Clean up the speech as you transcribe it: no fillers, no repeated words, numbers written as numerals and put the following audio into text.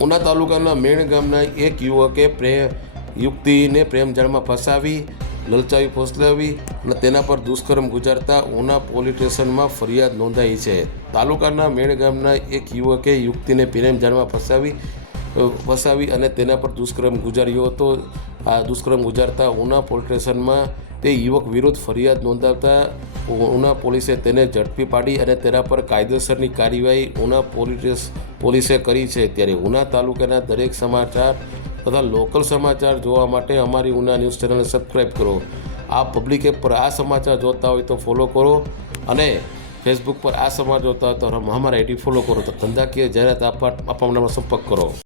ઉના તાલુકાના મેણ ગામના એક યુવકે યુવતીને પ્રેમજાળમાં ફસાવી, લલચાવી, ફોસલાવી અને તેના પર દુષ્કર્મ ગુજારતા ઉના પોલીસ સ્ટેશનમાં ફરિયાદ નોંધાઈ છે. તાલુકાના મેણ ગામના એક યુવકે યુવતીને પ્રેમજાળમાં ફસાવી અને તેના પર દુષ્કર્મ ગુજાર્યો હતો. આ દુષ્કર્મ ગુજારતા ઉના પોલીસ સ્ટેશનમાં તે યુવક વિરુદ્ધ ફરિયાદ નોંધાવતા ઉના પોલીસે તેને ઝડપી પાડી અને તેના પર કાયદેસરની કાર્યવાહી ઉના પોલીસે કરી છે. ત્યારે ઉના તાલુકાના દરેક સમાચાર તથા લોકલ સમાચાર જોવા માટે અમારી ઉના ન્યૂઝ ચેનલને સબસ્ક્રાઈબ કરો. આપ પબ્લિક એપ પર આ સમાચાર જોતા હોય તો ફોલો કરો અને ફેસબુક પર આ સમાચાર જોતા હોય તો અમારા આઈડી ફોલો કરો. તો ધંધાકીય જાહેરાત આપવા માટે સંપર્ક કરો.